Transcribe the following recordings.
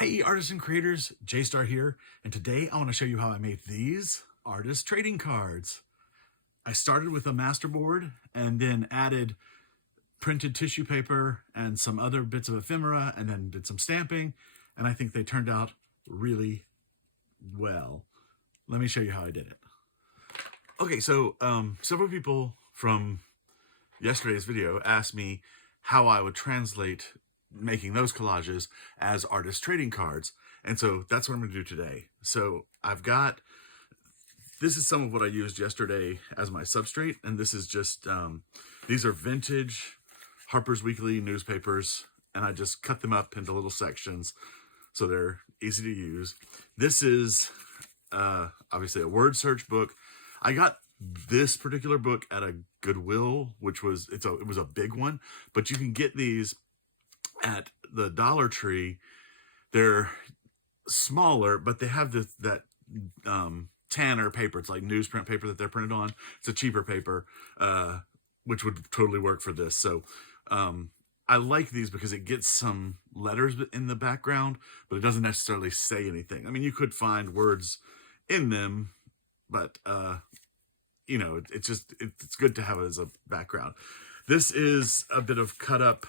Hey artists and creators, J-Star here, and today I want to show you how I made these artist trading cards. I started with a masterboard and then added printed tissue paper and some other bits of ephemera and then did some stamping, and I think they turned out really well. Let me show you how I did it. Okay, so several people from yesterday's video asked me how I would translate making those collages as artist trading cards. And so that's what I'm going to do today. So this is some of what I used yesterday as my substrate. And this is just, these are vintage Harper's Weekly newspapers. And I just cut them up into little sections so they're easy to use. This is obviously a word search book. I got this particular book at a Goodwill, which was, it was a big one, but you can get these at the Dollar Tree. They're smaller, but they have that tanner paper. It's like newsprint paper that they're printed on. It's a cheaper paper, which would totally work for this. So I like these because it gets some letters in the background, but it doesn't necessarily say anything. I mean, you could find words in them, but you know, it's good to have it as a background. This is a bit of cut up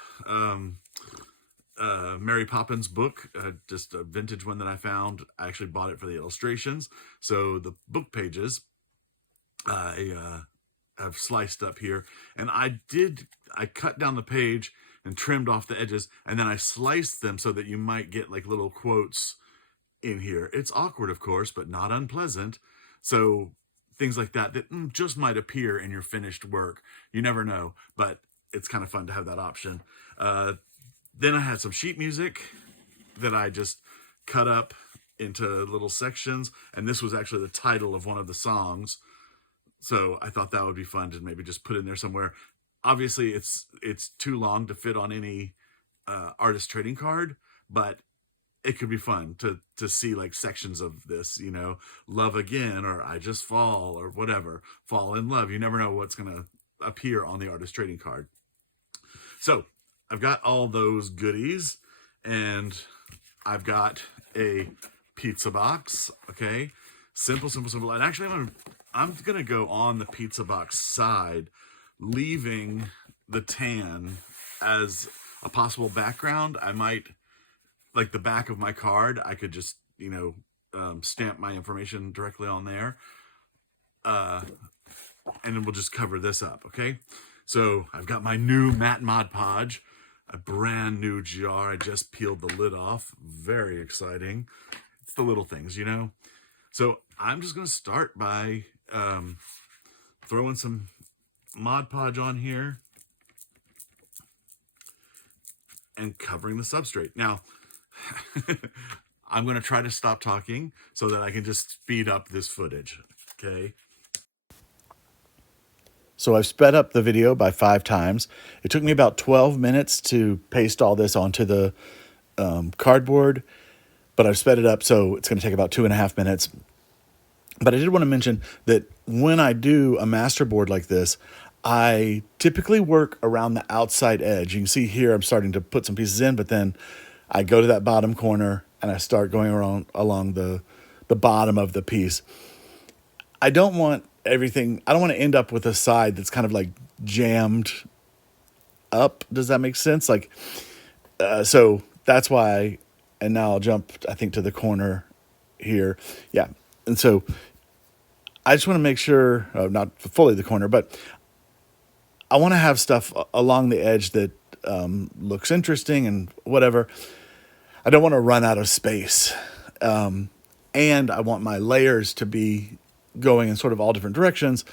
Mary Poppins book, just a vintage one that I found. I actually bought it for the illustrations. So the book pages I have sliced up here, and I cut down the page and trimmed off the edges, and then I sliced them so that you might get like little quotes in here. It's awkward, of course, but not unpleasant. So things like that just might appear in your finished work. You never know, but it's kind of fun to have that option. Then I had some sheet music that I just cut up into little sections, and this was actually the title of one of the songs. So I thought that would be fun to maybe just put in there somewhere. Obviously, it's too long to fit on any artist trading card, but it could be fun to see like sections of this, you know, Love Again, or I Just Fall, or whatever, Fall in Love. You never know what's going to appear on the artist trading card. So I've got all those goodies, and I've got a pizza box. Okay, simple. And actually, I'm gonna go on the pizza box side, leaving the tan as a possible background. I might, like the back of my card, I could just, you know, stamp my information directly on there, and then we'll just cover this up. Okay, so I've got my new matte Mod Podge. A brand new jar. I just peeled the lid off. Very exciting. It's the little things, you know. So I'm just going to start by throwing some Mod Podge on here and covering the substrate. Now, I'm going to try to stop talking so that I can just speed up this footage. Okay. So I've sped up the video by 5 times. It took me about 12 minutes to paste all this onto the cardboard, but I've sped it up, so it's going to take about 2.5 minutes. But I did want to mention that when I do a masterboard like this, I typically work around the outside edge. You can see here I'm starting to put some pieces in, but then I go to that bottom corner and I start going along the bottom of the piece. I don't want to end up with a side that's kind of like jammed up. Does that make sense? Like, so that's why, and now I'll jump, I think, to the corner here. Yeah. And so I just want to make sure, not fully the corner, but I want to have stuff along the edge that looks interesting and whatever. I don't want to run out of space. And I want my layers to be going in sort of all different directions.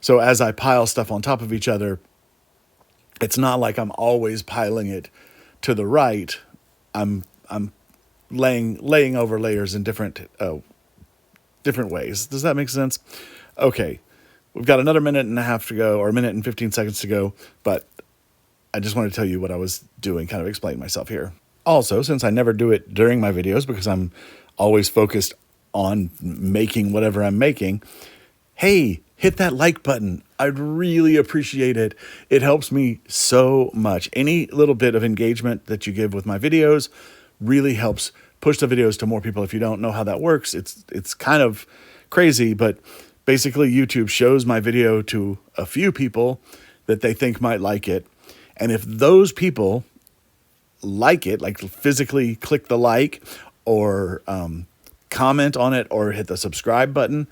So as I pile stuff on top of each other, it's not like I'm always piling it to the right. I'm laying over layers in different ways. Does that make sense? Okay. We've got another 1.5 minutes to go, or 1 minute and 15 seconds to go, but I just wanted to tell you what I was doing, kind of explain myself here. Also, since I never do it during my videos because I'm always focused on making whatever I'm making, hey, hit that like button. I'd really appreciate it. It helps me so much. Any little bit of engagement that you give with my videos really helps push the videos to more people. If you don't know how that works, it's kind of crazy, but basically YouTube shows my video to a few people that they think might like it. And if those people like it, like physically click the like or comment on it or hit the subscribe button,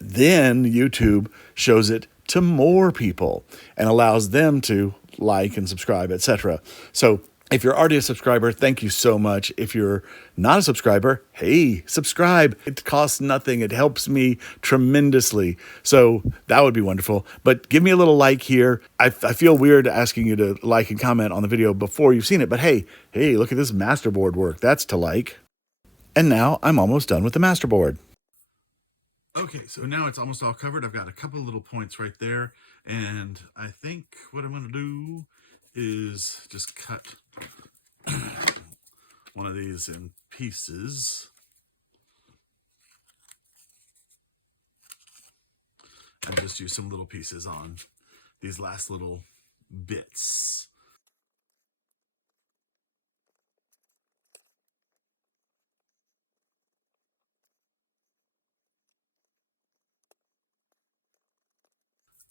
then YouTube shows it to more people and allows them to like and subscribe, etc. So if you're already a subscriber, thank you so much. If you're not a subscriber, hey, subscribe. It costs nothing. It helps me tremendously. So that would be wonderful. But give me a little like here. I feel weird asking you to like and comment on the video before you've seen it. But hey, look at this masterboard work. That's to like. And now I'm almost done with the masterboard. Okay, so now it's almost all covered. I've got a couple little points right there. And I think what I'm going to do is just cut one of these in pieces. And just use some little pieces on these last little bits.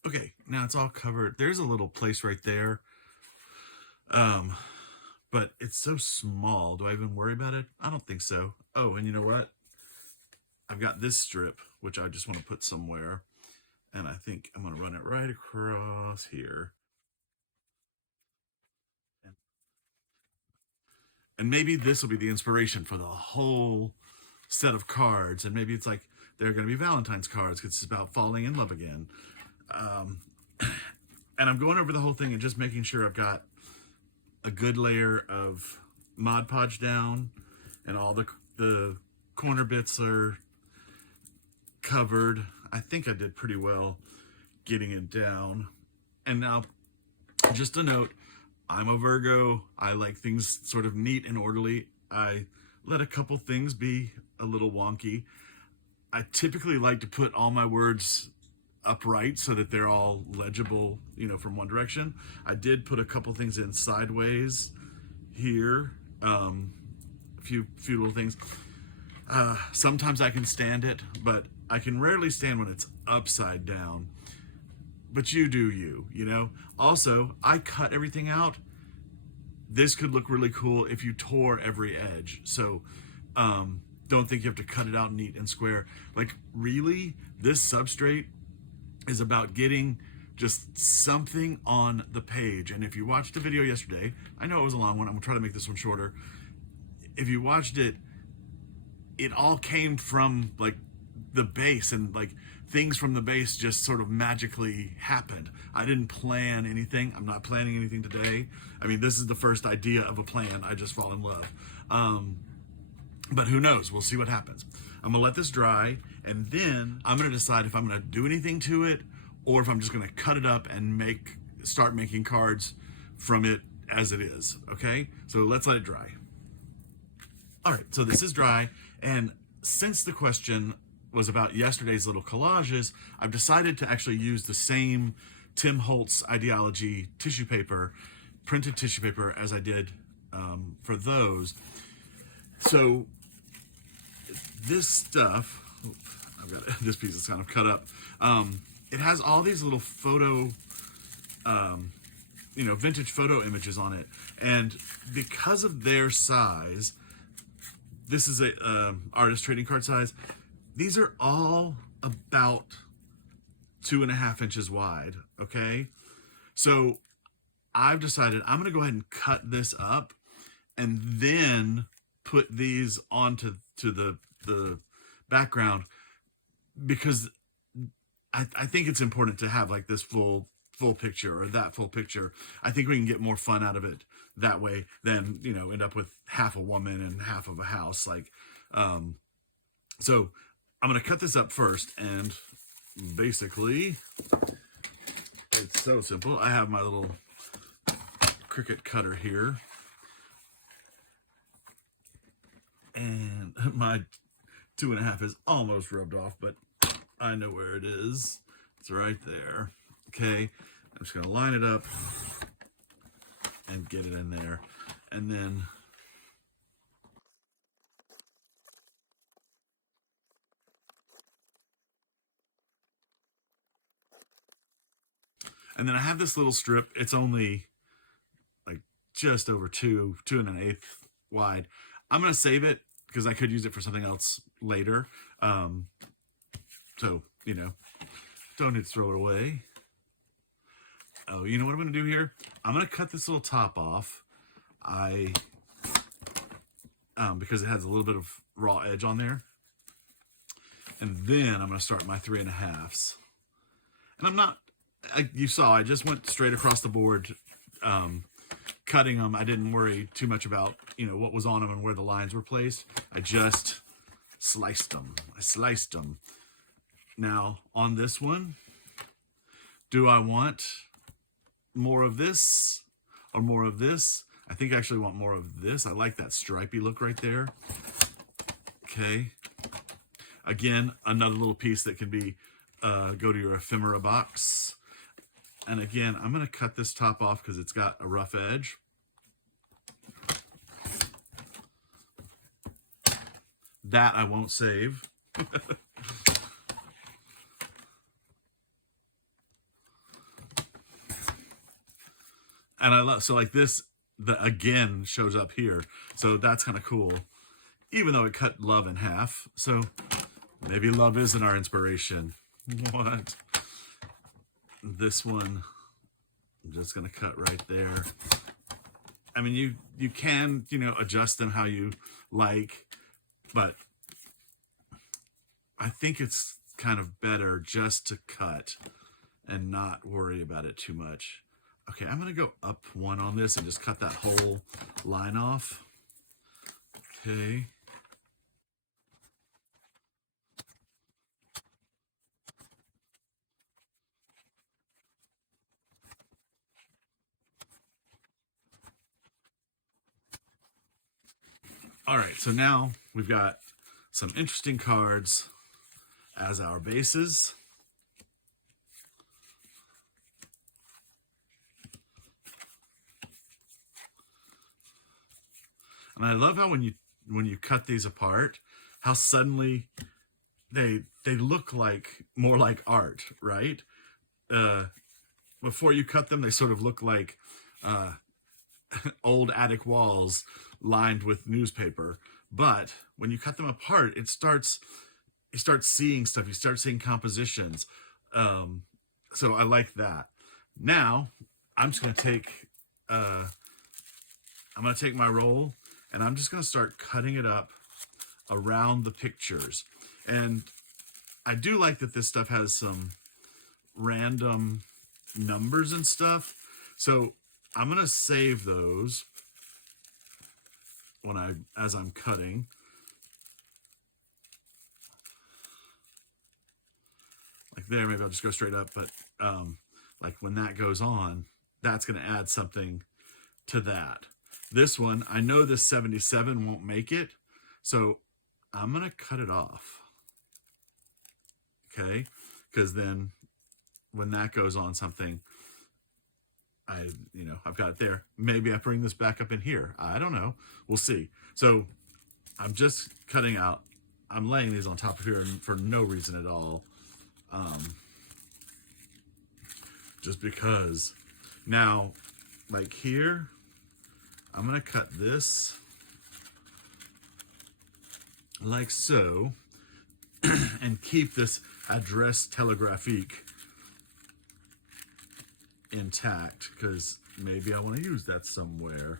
Okay, now it's all covered. There's a little place right there. But it's so small. Do I even worry about it? I don't think so. Oh, and you know what? I've got this strip, which I just want to put somewhere. And I think I'm going to run it right across here. And maybe this will be the inspiration for the whole set of cards. And maybe it's like they're going to be Valentine's cards because it's about falling in love again. And I'm going over the whole thing and just making sure I've got a good layer of Mod Podge down and all the corner bits are covered. I think I did pretty well getting it down. And now, just a note, I'm a Virgo. I like things sort of neat and orderly. I let a couple things be a little wonky. I typically like to put all my words upright so that they're all legible, you know, from one direction. I did put a couple things in sideways here, a few little things. Sometimes I can stand it, but I can rarely stand when it's upside down. But you do you know. Also, I cut everything out. This could look really cool if you tore every edge. So don't think you have to cut it out neat and square. Like, really, this substrate is about getting just something on the page. And if you watched the video yesterday, I know it was a long one. I'm gonna try to make this one shorter. If you watched it, it all came from like the base, and like things from the base just sort of magically happened. I didn't plan anything. I'm not planning anything today. I mean, this is the first idea of a plan. I just fall in love. But who knows? We'll see what happens. I'm gonna let this dry, and then I'm gonna decide if I'm gonna do anything to it or if I'm just gonna cut it up and start making cards from it as it is, okay? So let's let it dry. All right, so this is dry, and since the question was about yesterday's little collages, I've decided to actually use the same Tim Holtz Idealogy tissue paper, printed tissue paper, as I did for those. So this stuff, I've got this piece is kind of cut up. It has all these little photo, vintage photo images on it, and because of their size, this is a artist trading card size. These are all about 2.5 inches wide. Okay, so I've decided I'm going to go ahead and cut this up and then put these onto the background, because I think it's important to have like this full picture or that full picture. I think we can get more fun out of it that way than, you know, end up with half a woman and half of a house. Like, so I'm going to cut this up first, and basically it's so simple. I have my little Cricut cutter here, and my 2.5 is almost rubbed off, but I know where it is. It's right there. Okay, I'm just gonna line it up and get it in there, and then And then I have this little strip. It's only like just over 2 1/8 wide. I'm going to save it because I could use it for something else later. So, don't need to throw it away. Oh, you know what I'm going to do here? I'm going to cut this little top off. Because it has a little bit of raw edge on there. And then I'm going to start my 3 1/2s. And I'm not, you saw, I just went straight across the board, cutting them. I didn't worry too much about, what was on them and where the lines were placed. I just sliced them. I sliced them. Now, on this one, do I want more of this or more of this? I think I actually want more of this. I like that stripy look right there. Okay. Again, another little piece that can be, go to your ephemera box. And again, I'm going to cut this top off because it's got a rough edge. That I won't save. And I love, so like this, the again shows up here. So that's kind of cool. Even though it cut love in half. So maybe love isn't our inspiration. What? This one, I'm just going to cut right there. I mean, you can, adjust them how you like, but I think it's kind of better just to cut and not worry about it too much. Okay, I'm going to go up one on this and just cut that whole line off. Okay. All right, so now we've got some interesting cards as our bases. And I love how when you cut these apart, how suddenly they look like more like art, right? Before you cut them, they sort of look like old attic walls lined with newspaper. But when you cut them apart, you start seeing stuff. You start seeing compositions. So I like that. Now I'm just going to take my roll and I'm just going to start cutting it up around the pictures. And I do like that this stuff has some random numbers and stuff. So I'm going to save those as I'm cutting. Like there, maybe I'll just go straight up, but like when that goes on, that's going to add something to that. This one, I know this 77 won't make it, so I'm going to cut it off. Okay? Because then when that goes on something, I've got it there. Maybe I bring this back up in here. I don't know. We'll see. So I'm just cutting out. I'm laying these on top of here for no reason at all. Just because. Now, like here, I'm going to cut this like so and keep this address telegraphique intact because maybe I want to use that somewhere.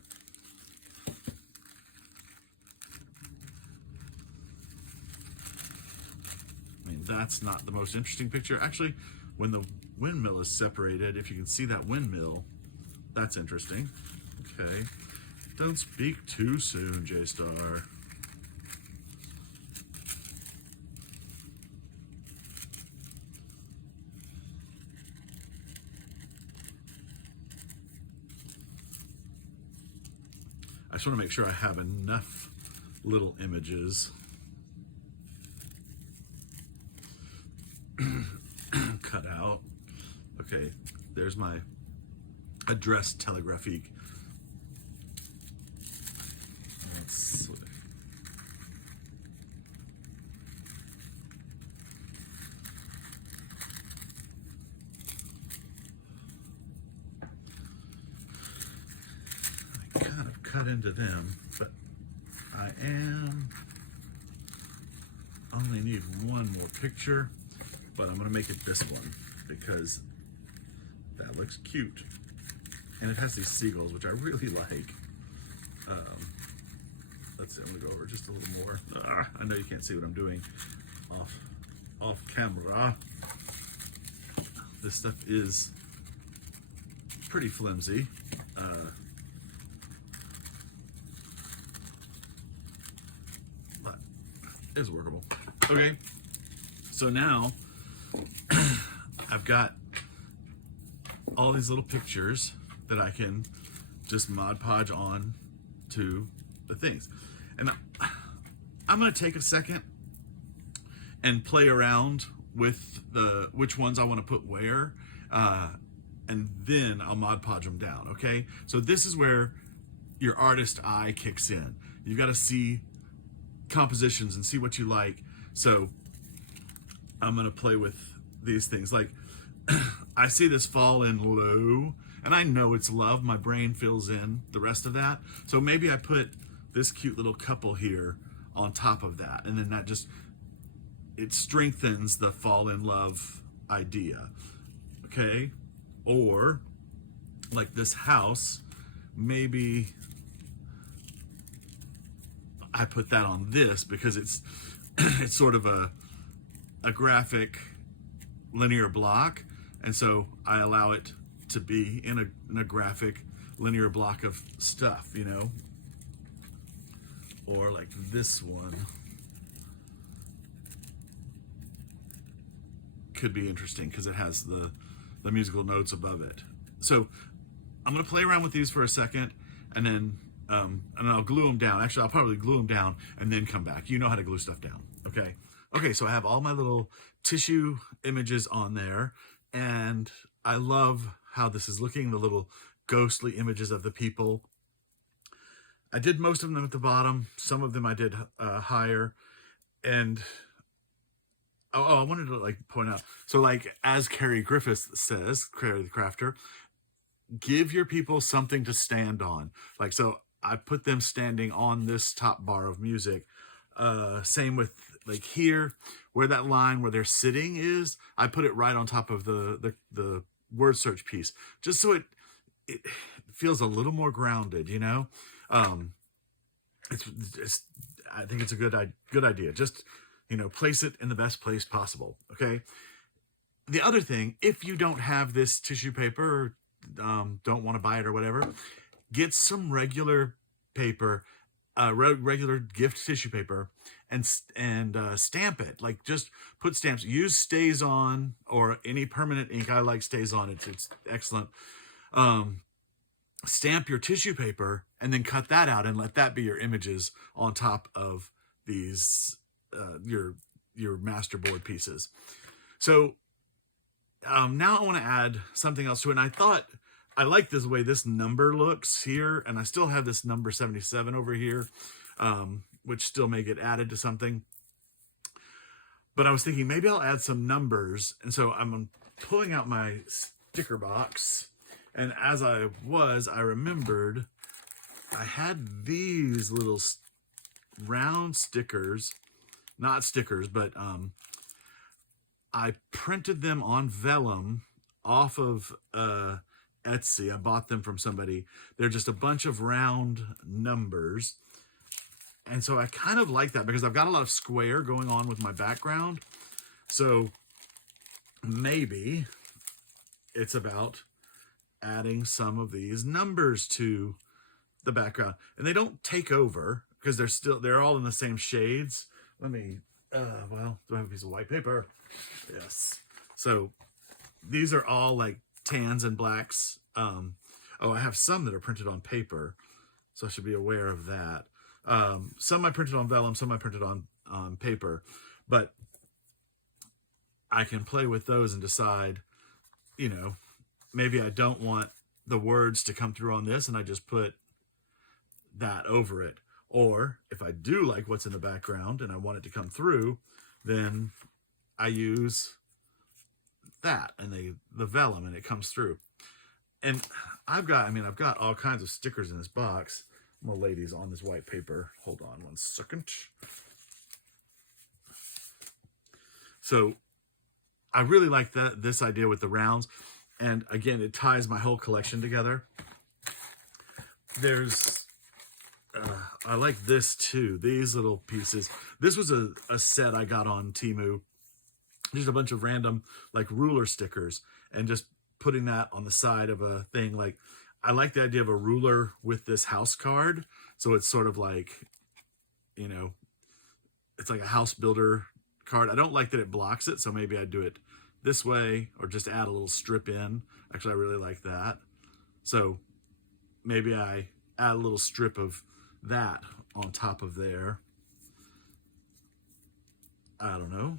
I mean, that's not the most interesting picture. Actually, when the windmill is separated, if you can see that windmill, that's interesting. Okay. Don't speak too soon, J-Star. I just want to make sure I have enough little images. Cut out. Okay, there's my address telegraphique. Let's see. cut into them, but I only need one more picture, but I'm gonna make it this one because that looks cute. And it has these seagulls, which I really like. Let's see, I'm gonna go over just a little more. I know you can't see what I'm doing off camera. This stuff is pretty flimsy. But it's workable. Okay, so now I've got all these little pictures that I can just Mod Podge on to the things. And I'm going to take a second and play around with which ones I want to put where, and then I'll Mod Podge them down, okay? So this is where your artist eye kicks in. You've got to see compositions and see what you like. So I'm going to play with these things. Like, I see this fall in low, and I know it's love. My brain fills in the rest of that. So maybe I put this cute little couple here on top of that, and then that just, it strengthens the fall in love idea, okay? Or like this house, maybe I put that on this because it's it's sort of a graphic linear block, and so I allow it to be in a graphic linear block of stuff, you know? Or like this one could be interesting because it has the musical notes above it. So I'm gonna play around with these for a second, and then and I'll glue them down. Actually, I'll probably glue them down and then come back. You know how to glue stuff down, okay? Okay, so I have all my little tissue images on there, and I love how this is looking, the little ghostly images of the people. I did most of them at the bottom. Some of them I did higher. And I wanted to like point out. So like, as Carrie Griffiths says, Carrie the Crafter, give your people something to stand on. Like, so I put them standing on this top bar of music. Same with like here, where that line where they're sitting is, I put it right on top of the word search piece, just so it feels a little more grounded, you know? It's I think it's a good idea. Just, you know, place it in the best place possible. Okay. The other thing, if you don't have this tissue paper, or don't want to buy it or whatever, get some regular paper, regular gift tissue paper, and stamp it. Like, just put stamps. Use Stays On or any permanent ink. I like Stays On. It's excellent. Stamp your tissue paper and then cut that out and let that be your images on top of these your masterboard pieces. So now I want to add something else to it. And I thought I like this way this number looks here, and I still have this number 77 over here, which still may get added to something. But I was thinking maybe I'll add some numbers, and so I'm pulling out my sticker box. And as I remembered I had these little round stickers, not stickers, but I printed them on vellum off of Etsy. I bought them from somebody. They're just a bunch of round numbers. And so I kind of like that because I've got a lot of square going on with my background. So maybe it's about adding some of these numbers to the background, and they don't take over because they're all in the same shades. Let me well, do I have a piece of white paper? Yes. So these are all like tans and blacks. Oh, I have some that are printed on paper, so I should be aware of that. Some I printed on vellum, some I printed on paper, but I can play with those and decide, you know, maybe I don't want the words to come through on this and I just put that over it. Or if I do like what's in the background and I want it to come through, then I use that and the vellum and it comes through. And I've got all kinds of stickers in this box, more ladies on this white paper. Hold on one second. So I really like this idea with the rounds. And again, it ties my whole collection together. I like this too, these little pieces. This was a set I got on Temu. Just a bunch of random like ruler stickers and just putting that on the side of a thing. Like, I like the idea of a ruler with this house card. So it's sort of like, you know, it's like a house builder card. I don't like that it blocks it, so maybe I'd do it this way or just add a little strip in. Actually, I really like that. So maybe I add a little strip of that on top of there. I don't know.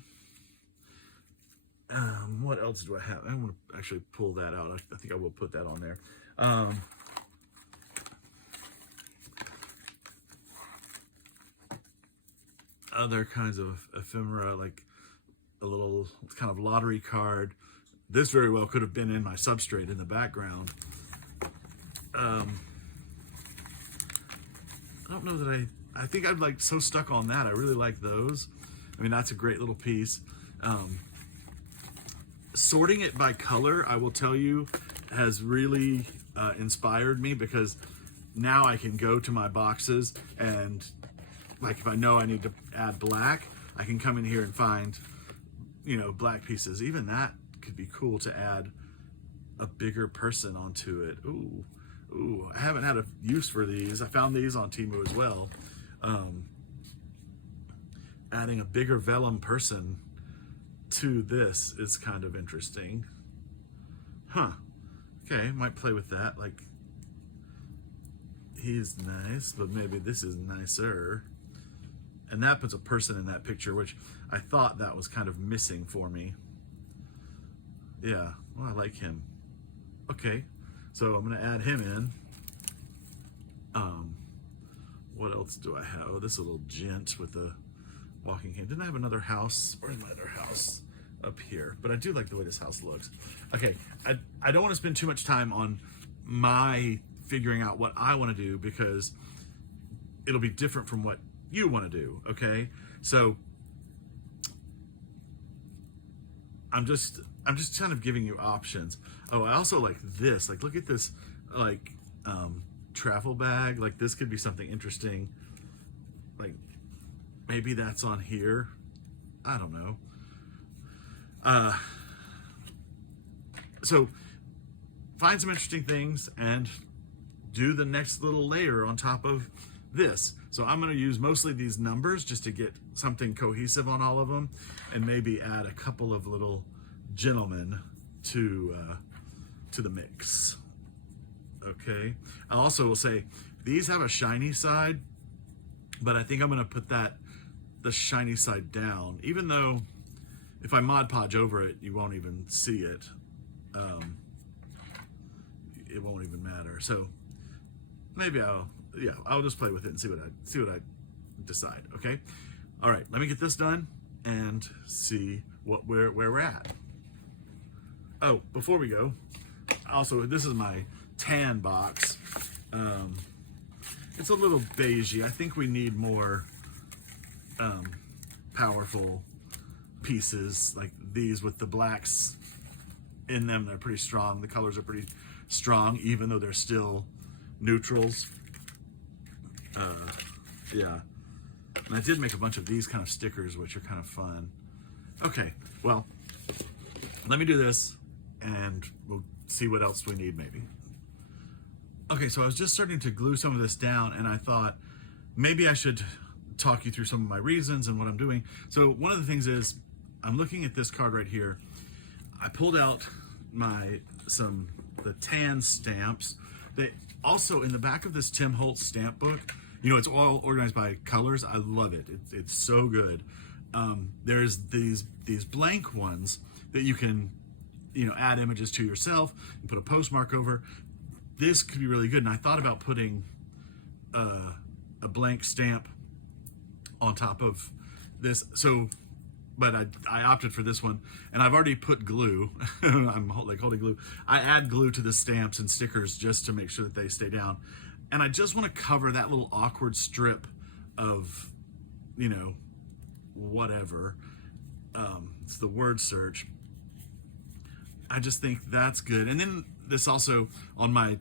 What else do I have? I'm going to actually pull that out. I think I will put that on there. Other kinds of ephemera, like a little kind of lottery card. This very well could have been in my substrate in the background. I don't know that I think I'm like so stuck on that. I really like those. I mean, that's a great little piece. Sorting it by color, I will tell you, has really inspired me, because now I can go to my boxes and, like, if I know I need to add black, I can come in here and find, you know, black pieces. Even that could be cool to add a bigger person onto it. Ooh, I haven't had a use for these. I found these on Temu as well. Adding a bigger vellum person to this is kind of interesting. Huh. Okay, might play with that. Like, he's nice, but maybe this is nicer. And that puts a person in that picture, which I thought that was kind of missing for me. Yeah, well, I like him. Okay, so I'm gonna add him in. What else do I have? Oh, this little gent with the walking cane. Didn't I have another house? Where's my other house? Up here. But I do like the way this house looks. Okay, I don't want to spend too much time on my figuring out what I want to do, because it'll be different from what you want to do, okay? So I'm just kind of giving you options. Oh, I also like this. Like, look at this, like, travel bag. Like, this could be something interesting. Like, maybe that's on here. I don't know. So find some interesting things and do the next little layer on top of this. So I'm going to use mostly these numbers just to get something cohesive on all of them, and maybe add a couple of little gentlemen to the mix. Okay. I also will say these have a shiny side, but I think I'm going to put the shiny side down, even though if I Mod Podge over it, you won't even see it. It won't even matter. So maybe I'll just play with it and see what I decide. Okay. All right. Let me get this done and see where we're at. Oh, before we go, also, this is my tan box. It's a little beigey. I think we need more powerful pieces like these with the blacks in them. They're pretty strong. The colors are pretty strong, even though they're still neutrals. Yeah. And I did make a bunch of these kind of stickers, which are kind of fun. Okay, well, let me do this and we'll see what else we need maybe. Okay, so I was just starting to glue some of this down, and I thought maybe I should talk you through some of my reasons and what I'm doing. So one of the things is, I'm looking at this card right here. I pulled out the tan stamps. They also, in the back of this Tim Holtz stamp book, you know, it's all organized by colors. I love it. It's so good. There's these blank ones that you can, you know, add images to yourself and put a postmark over. This could be really good. And I thought about putting a blank stamp on top of this. So, but I opted for this one, and I've already put glue. I'm like holding glue. I add glue to the stamps and stickers just to make sure that they stay down. And I just want to cover that little awkward strip of, you know, whatever. It's the word search. I just think that's good. And then this also, on my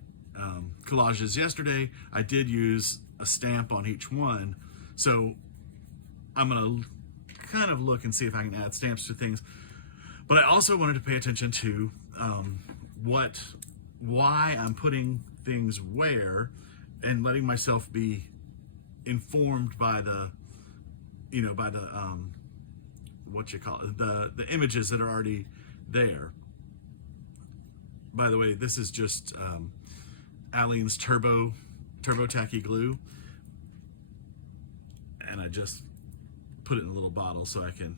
collages yesterday, I did use a stamp on each one. So I'm going to kind of look and see if I can add stamps to things. But I also wanted to pay attention to why I'm putting things where, and letting myself be informed by the, you know, by the what you call it, the images that are already there. By the way, this is just Aleene's Turbo Tacky Glue, and I just put it in a little bottle so I can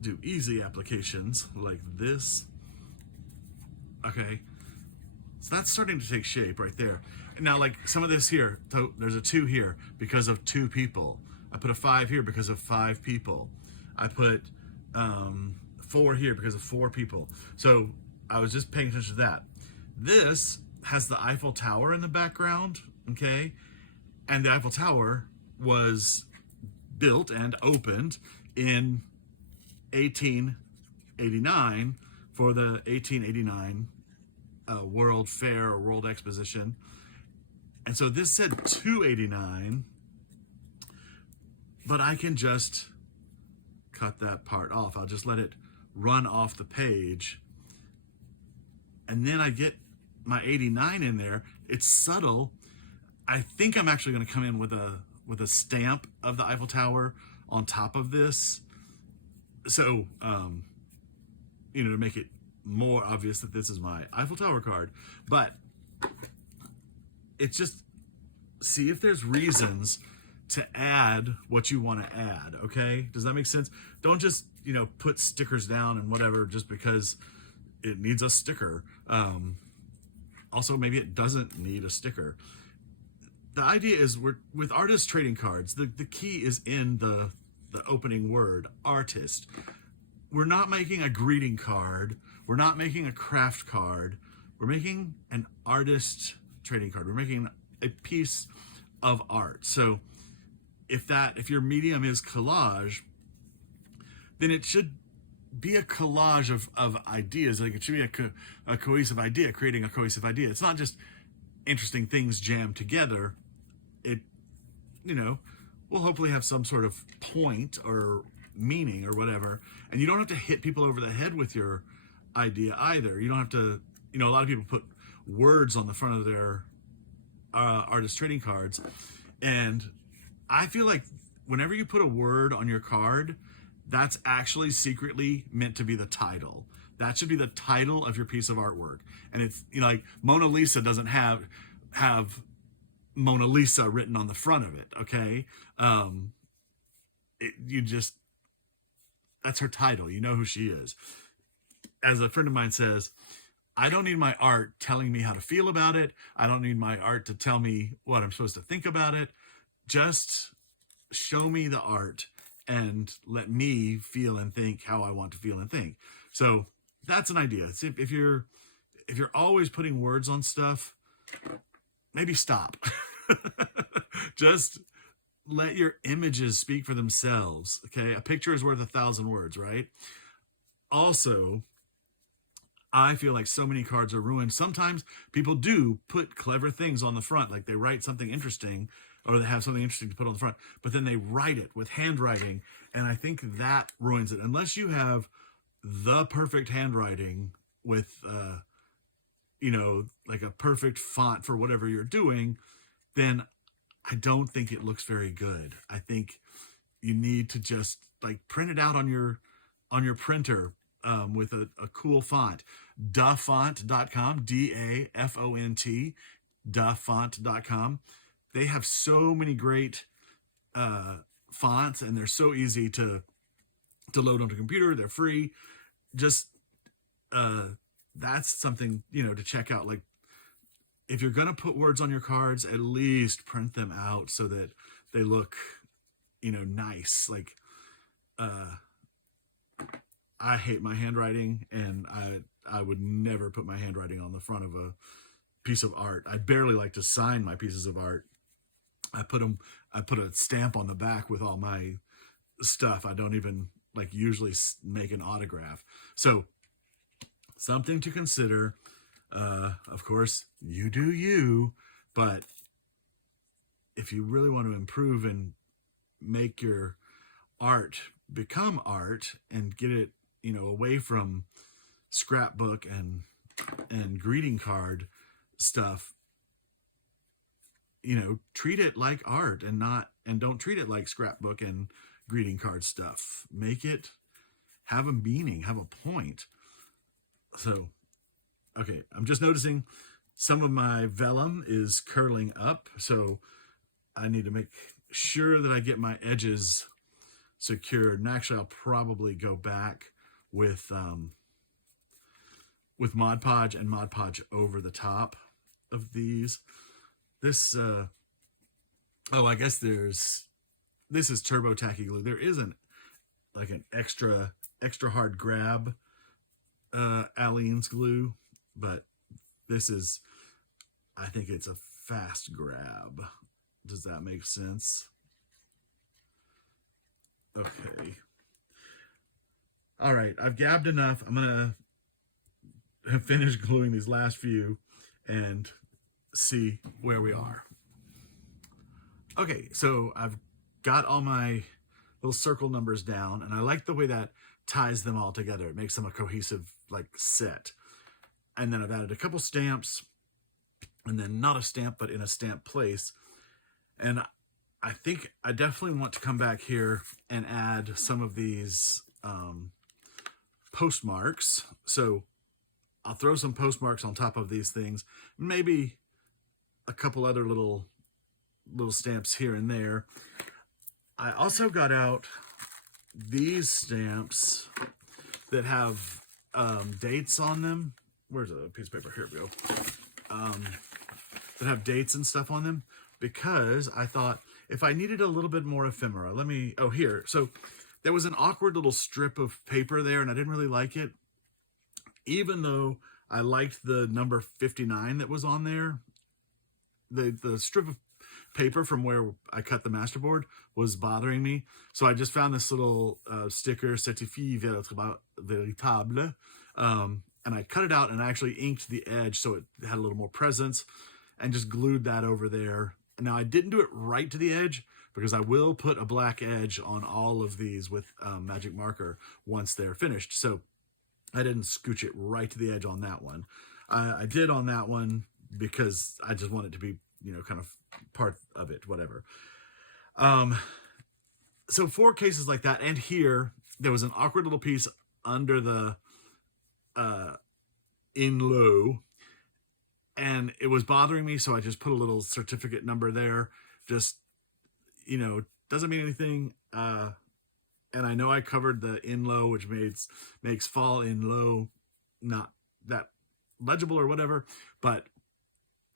do easy applications like this. Okay, so that's starting to take shape right there. And now, like some of this here, so there's a 2 here because of 2 people. I put a 5 here because of 5 people. I put 4 here because of 4 people. So I was just paying attention to that. This has the Eiffel Tower in the background, okay? And the Eiffel Tower was built and opened in 1889 for the 1889 World Fair or World Exposition. And so this said 289, but I can just cut that part off. I'll just let it run off the page. And then I get my 89 in there. It's subtle. I think I'm actually going to come in with a stamp of the Eiffel Tower on top of this. So, you know, to make it more obvious that this is my Eiffel Tower card. But it's just, see if there's reasons to add what you want to add, okay? Does that make sense? Don't just, you know, put stickers down and whatever just because it needs a sticker. Also, maybe it doesn't need a sticker. The idea is, with artist trading cards, the key is in the opening word, artist. We're not making a greeting card. We're not making a craft card. We're making an artist trading card. We're making a piece of art. So if your medium is collage, then it should be a collage of ideas. Like it should be a cohesive idea, creating a cohesive idea. It's not just interesting things jammed together. It, you know, will hopefully have some sort of point or meaning or whatever. And you don't have to hit people over the head with your idea either. You don't have to, you know, a lot of people put words on the front of their artist trading cards. And I feel like whenever you put a word on your card, that's actually secretly meant to be the title. That should be the title of your piece of artwork. And it's, you know, like Mona Lisa doesn't have Mona Lisa written on the front of it, okay? That's her title. You know who she is. As a friend of mine says, I don't need my art telling me how to feel about it. I don't need my art to tell me what I'm supposed to think about it. Just show me the art and let me feel and think how I want to feel and think. So that's an idea. If you're always putting words on stuff, maybe stop. Just let your images speak for themselves. Okay, a picture is worth 1,000 words, right? Also, I feel like so many cards are ruined. Sometimes people do put clever things on the front, like they write something interesting, or they have something interesting to put on the front, but then they write it with handwriting, and I think that ruins it. Unless you have the perfect handwriting with, you know, like a perfect font for whatever you're doing, then I don't think it looks very good. I think you need to just like print it out on your printer with a cool font. Dafont.com, DAFONT, Dafont.com. They have so many great fonts, and they're so easy to load onto a computer. They're free. Just that's something, you know, to check out. Like, if you're gonna put words on your cards, at least print them out so that they look, you know, nice. Like, I hate my handwriting, and I would never put my handwriting on the front of a piece of art. I barely like to sign my pieces of art. I put a stamp on the back with all my stuff. I don't even like usually make an autograph. So something to consider. Of course, you do you, but if you really want to improve and make your art become art and get it, away from scrapbook and greeting card stuff, treat it like art and don't treat it like scrapbook and greeting card stuff. Make it have a meaning, have a point. So, okay, I'm just noticing some of my vellum is curling up, so I need to make sure that I get my edges secured. And actually, I'll probably go back with Mod Podge and Mod Podge over the top of these. This, I guess this is Turbo Tacky Glue. There isn't like an extra hard grab Aleene's glue, but this is, I think it's a fast grab. Does that make sense? Okay. All right, I've gabbed enough. I'm gonna finish gluing these last few and see where we are. Okay, so I've got all my little circle numbers down, and I like the way that ties them all together. It makes them a cohesive set. And then I've added a couple stamps, and then not a stamp, but in a stamp place. And I think I definitely want to come back here and add some of these postmarks. So I'll throw some postmarks on top of these things, maybe a couple other little stamps here and there. I also got out these stamps that have dates on them. Where's a piece of paper? Here we go. That have dates and stuff on them, because I thought if I needed a little bit more ephemera, here. So there was an awkward little strip of paper there, and I didn't really like it. Even though I liked the number 59 that was on there, the strip of paper from where I cut the masterboard was bothering me. So I just found this little sticker, Certifié Véritable, and I cut it out and I actually inked the edge so it had a little more presence and just glued that over there. Now, I didn't do it right to the edge because I will put a black edge on all of these with magic marker once they're finished. So I didn't scooch it right to the edge on that one. I did on that one because I just want it to be, kind of part of it, whatever. So 4 cases like that. And here, there was an awkward little piece under the in low, and it was bothering me, so I just put a little certificate number there. Just, doesn't mean anything. And I know I covered the in low, which makes fall in low not that legible or whatever, but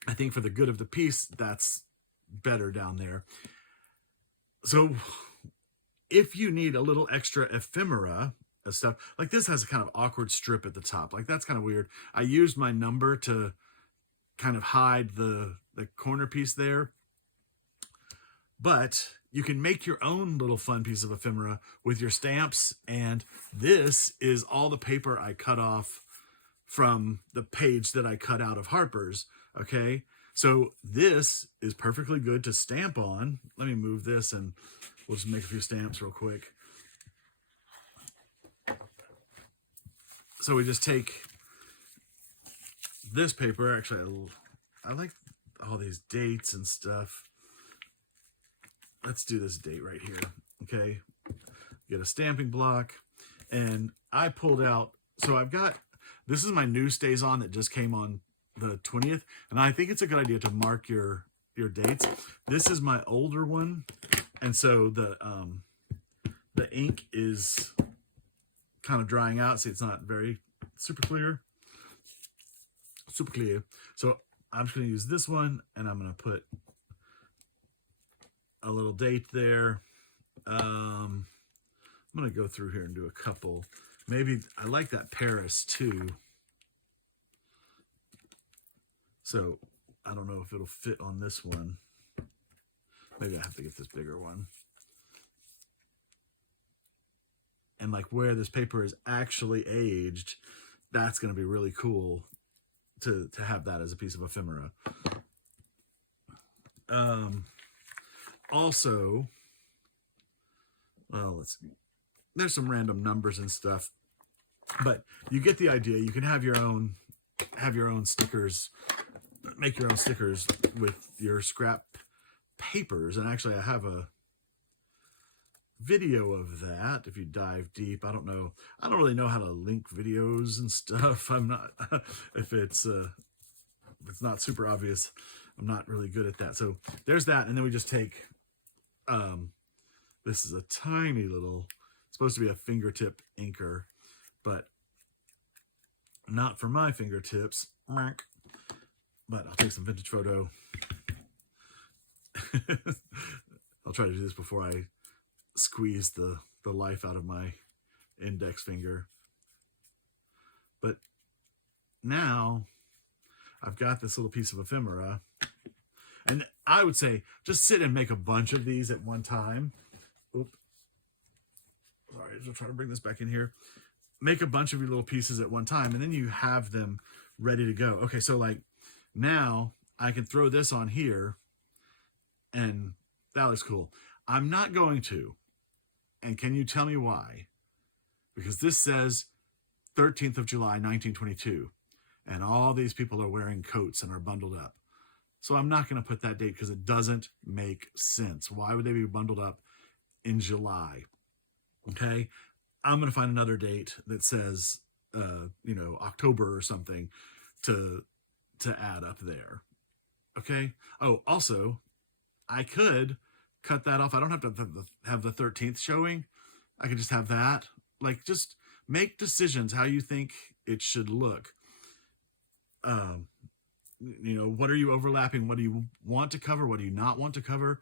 I think for the good of the piece, that's better down there. So if you need a little extra ephemera stuff, like this has a kind of awkward strip at the top, like that's kind of weird. I used my number to kind of hide the corner piece there, but you can make your own little fun piece of ephemera with your stamps. And this is all the paper I cut off from the page that I cut out of Harper's. Okay, so this is perfectly good to stamp on. Let me move this and we'll just make a few stamps real quick. So we just take this paper. Actually, I like all these dates and stuff. Let's do this date right here. Okay, get a stamping block, and I pulled out. So I've got, this is my new Stays On that just came on the 20th, and I think it's a good idea to mark your dates. This is my older one, and so the ink is kind of drying out. See, it's not very super clear. So I'm just going to use this one, and I'm going to put a little date there. I'm going to go through here and do a couple. Maybe I like that Paris too. So I don't know if it'll fit on this one. Maybe I have to get this bigger one. And like where this paper is actually aged, that's going to be really cool to have that as a piece of ephemera. Also, well, there's some random numbers and stuff, but you get the idea. You can have your own stickers, make your own stickers with your scrap papers. And actually I have a video of that if you dive deep. I don't really know how to link videos and stuff. I'm not if it's not super obvious, I'm not really good at that. So there's that. And then we just take this is a tiny little, supposed to be a fingertip inker, but not for my fingertips. But I'll take some vintage photo. I'll try to do this before I squeeze the life out of my index finger. But now I've got this little piece of ephemera, and I would say just sit and make a bunch of these at one time. Oop. Sorry, I'll try to bring this back in here. Make a bunch of your little pieces at one time, and then you have them ready to go. Okay, so like now I can throw this on here, and that looks cool. I'm not going to. And can you tell me why? Because this says 13th of July, 1922. And all these people are wearing coats and are bundled up. So I'm not going to put that date because it doesn't make sense. Why would they be bundled up in July? Okay. I'm going to find another date that says, October or something to add up there. Okay. Oh, also, I could cut that off. I don't have to have the 13th showing. I could just have that. Like, just make decisions how you think it should look. What are you overlapping? What do you want to cover? What do you not want to cover?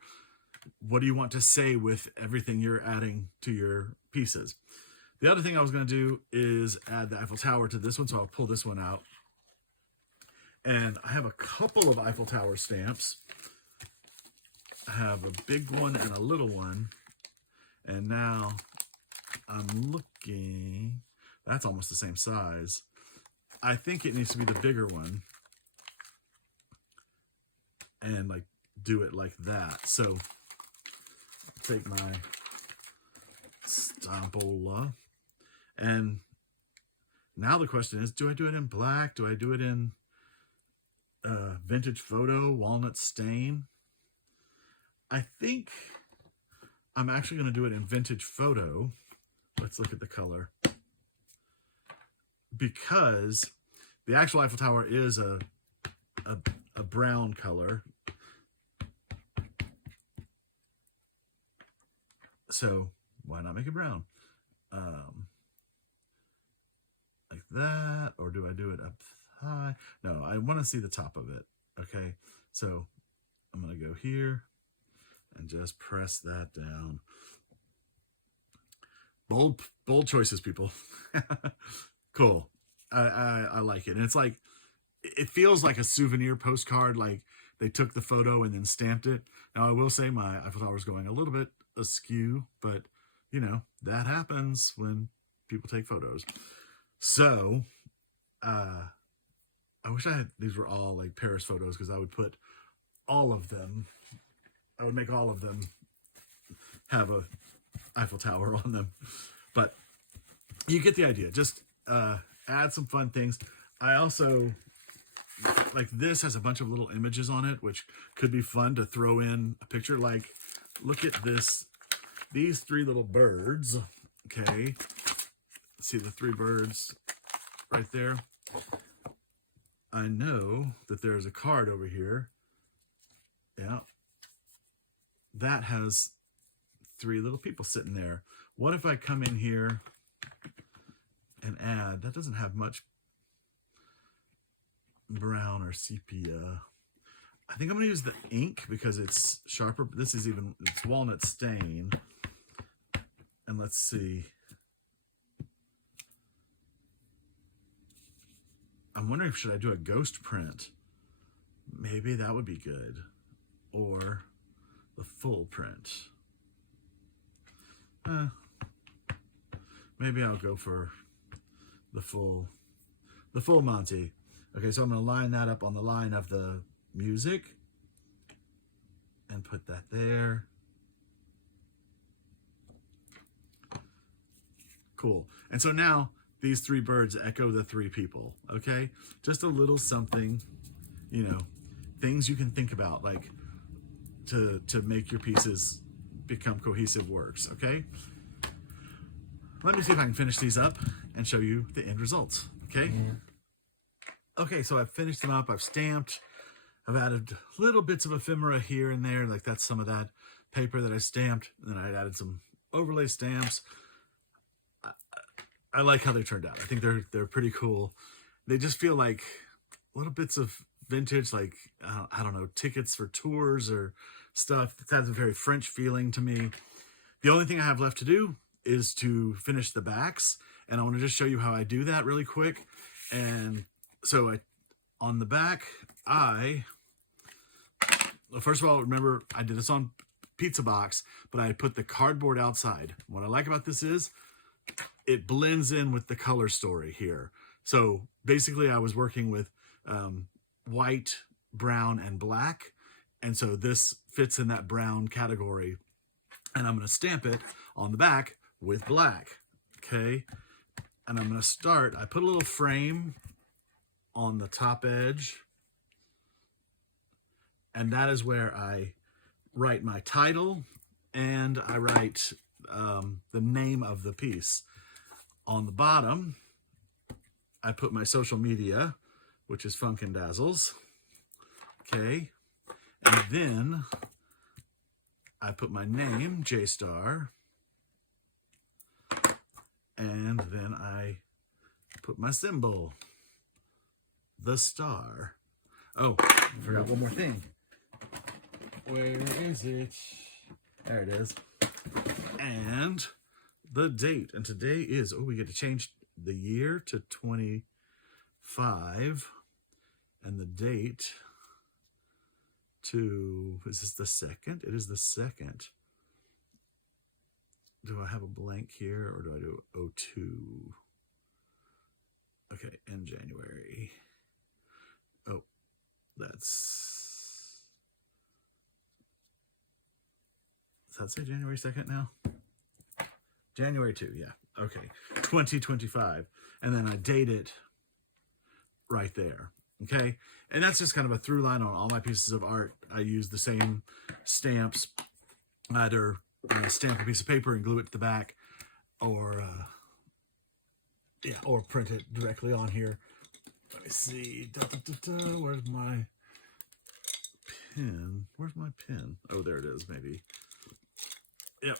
What do you want to say with everything you're adding to your pieces? The other thing I was going to do is add the Eiffel Tower to this one, so I'll pull this one out. And I have a couple of Eiffel Tower stamps. I have a big one and a little one. And now I'm looking, that's almost the same size. I think it needs to be the bigger one. And like do it like that. So take my Stampola. And now the question is, do I do it in black? Do I do it in vintage photo, walnut stain? I think I'm actually going to do it in vintage photo. Let's look at the color. Because the actual Eiffel Tower is a brown color. So why not make it brown? Like that, or do I do it up high? No, I want to see the top of it. Okay, so I'm going to go here and just press that down. Bold choices, people. Cool. I like it. And it's like, it feels like a souvenir postcard, like they took the photo and then stamped it. Now, I will say my Eiffel Tower is going a little bit askew, but that happens when people take photos. So I wish these were all like Paris photos, because I would put all of them, I would make all of them have a Eiffel Tower on them. But you get the idea. Just add some fun things. I also, like, this has a bunch of little images on it, which could be fun to throw in a picture. Like, look at this, these three little birds. Okay, see the three birds right there. I know that there's a card over here. Yeah, that has three little people sitting there. What if I come in here and add, that doesn't have much brown or sepia. I think I'm going to use the ink because it's sharper. This is it's walnut stain. And let's see. I'm wondering, should I do a ghost print? maybe that would be good. Or the full print. Maybe I'll go for the full Monty. Okay, so I'm going to line that up on the line of the music and put that there. Cool. And so now these three birds echo the three people, okay? Just a little something, you know, things you can think about, like to make your pieces become cohesive works, okay? Let me see if I can finish these up and show you the end results, okay? Okay, so I've finished them up. I've stamped. I've added little bits of ephemera here and there, like that's some of that paper that I stamped. And then I added some overlay stamps. I like how they turned out. I think they're pretty cool. They just feel like little bits of vintage, like I don't know, tickets for tours or stuff. It has a very French feeling to me. The only thing I have left to do is to finish the backs, and I want to just show you how I do that really quick. And so on the back, well, first of all, remember I did this on pizza box, but I put the cardboard outside. What I like about this is it blends in with the color story here. So basically I was working with white, brown, and black. And so this fits in that brown category. And I'm going to stamp it on the back with black. Okay. And I'm going to start, I put a little frame on the top edge. And that is where I write my title and I write the name of the piece. On the bottom, I put my social media, which is Funk and Dazzles. Okay. And then I put my name, J-Star. And then I put my symbol, the star. Oh, I forgot one more thing. Where is it? There it is. And the date. And today is, we get to change the year to 25. And the date to, is this the 2nd? It is the 2nd. Do I have a blank here or do I do 02? Okay, in January. Oh, does that say January 2nd now? January 2, yeah. Okay, 2025. And then I date it right there. Okay, and that's just kind of a through line on all my pieces of art. I use the same stamps, either stamp a piece of paper and glue it to the back, or or print it directly on here. Let me see. Where's my pen? Where's my pen? Oh, there it is, maybe. Yep.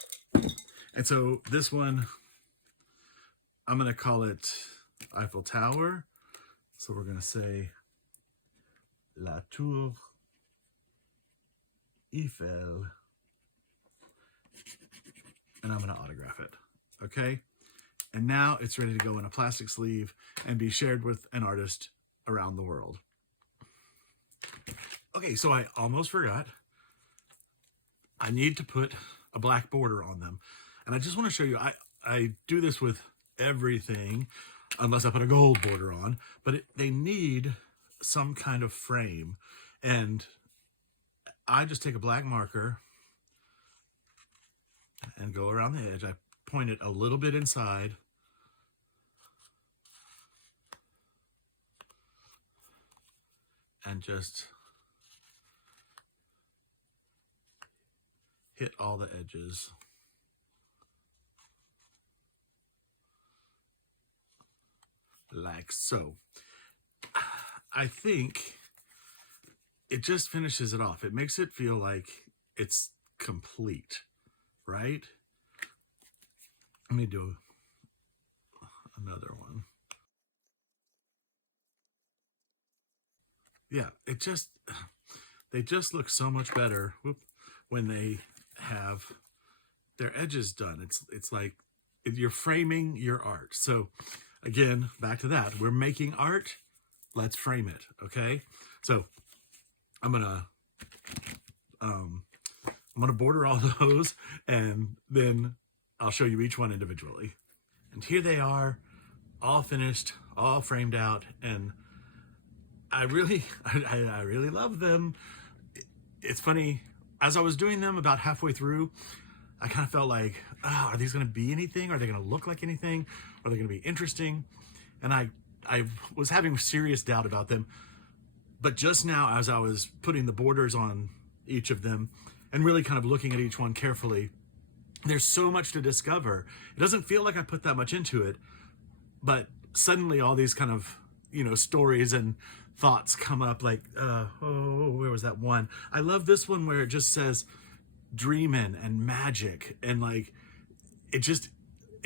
And so this one, I'm going to call it Eiffel Tower. So we're going to say La Tour Eiffel. And I'm going to autograph it. Okay. And now it's ready to go in a plastic sleeve and be shared with an artist around the world. Okay, so I almost forgot. I need to put a black border on them. And I just want to show you, I do this with everything, unless I put a gold border on, but they need some kind of frame. And I just take a black marker and go around the edge. I point it a little bit inside. And just hit all the edges. Like so. I think it just finishes it off. It makes it feel like it's complete, right? Let me do another one. Yeah, they just look so much better when they have their edges done. It's like you're framing your art. So again, back to that. We're making art. Let's frame it, okay? So I'm gonna border all those, and then I'll show you each one individually. And here they are, all finished, all framed out, and I really love them. It's funny, as I was doing them about halfway through, I kind of felt like, oh, are these going to be anything? Are they going to look like anything? Are they going to be interesting? And I was having serious doubt about them. But just now, as I was putting the borders on each of them and really kind of looking at each one carefully, there's so much to discover. It doesn't feel like I put that much into it, but suddenly all these kind of, stories and thoughts come up, like, where was that one? I love this one where it just says dreamin' and magic, and like, it's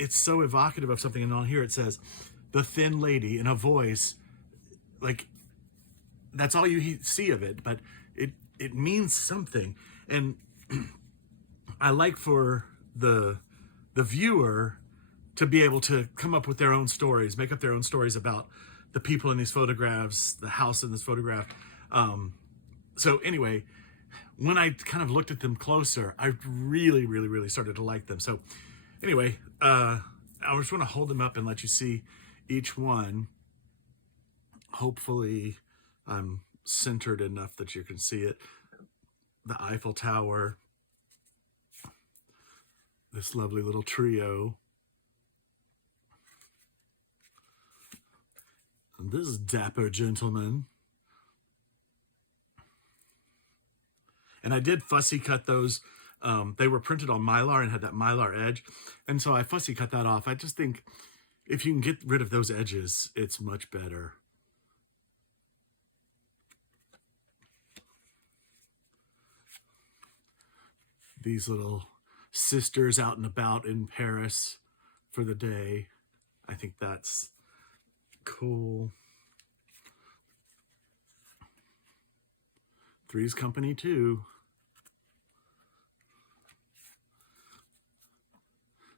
so evocative of something. And on here it says, the thin lady, in a voice, like, that's all you see of it, but it means something. And I like for the viewer to be able to come up with their own stories, make up their own stories about the people in these photographs, the house in this photograph. So anyway, when I kind of looked at them closer, I really started to like them. So anyway, I just want to hold them up and let you see each one. Hopefully I'm centered enough that you can see it. The Eiffel Tower, this lovely little trio, and this dapper gentleman. And I did fussy cut those. They were printed on Mylar and had that Mylar edge, and so I fussy cut that off. I just think if you can get rid of those edges, it's much better. These little sisters out and about in Paris for the day. I think that's cool. Three's Company too.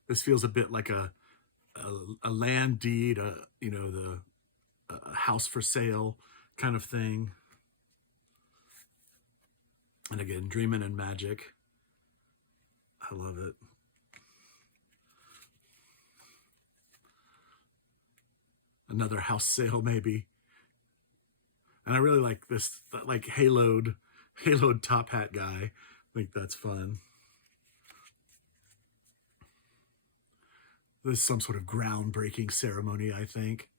This feels a bit like a land deed, a house for sale kind of thing. And again, dreaming and magic. I love it. Another house sale maybe. And I really like this, like haloed top hat guy. I think that's fun. This is some sort of groundbreaking ceremony, I think.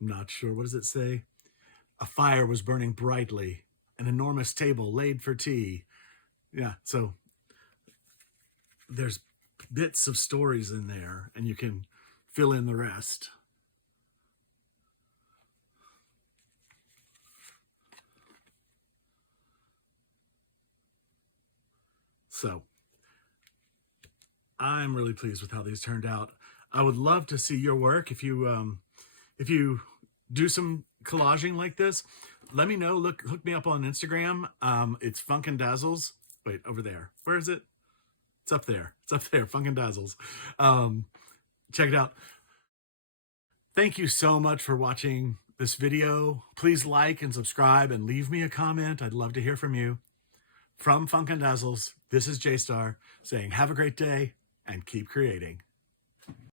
I'm not sure. What does it say? A fire was burning brightly, an enormous table laid for tea. Yeah, so there's bits of stories in there, and you can fill in the rest. So I'm really pleased with how these turned out. I would love to see your work. If you do some collaging like this, let me know. Hook me up on Instagram. It's Funk and Dazzles. Wait, over there. Where is it? It's up there. It's up there. Funk and Dazzles. Check it out. Thank you so much for watching this video. Please like and subscribe and leave me a comment. I'd love to hear from you. From Funk and Dazzles, this is J-Star saying have a great day and keep creating.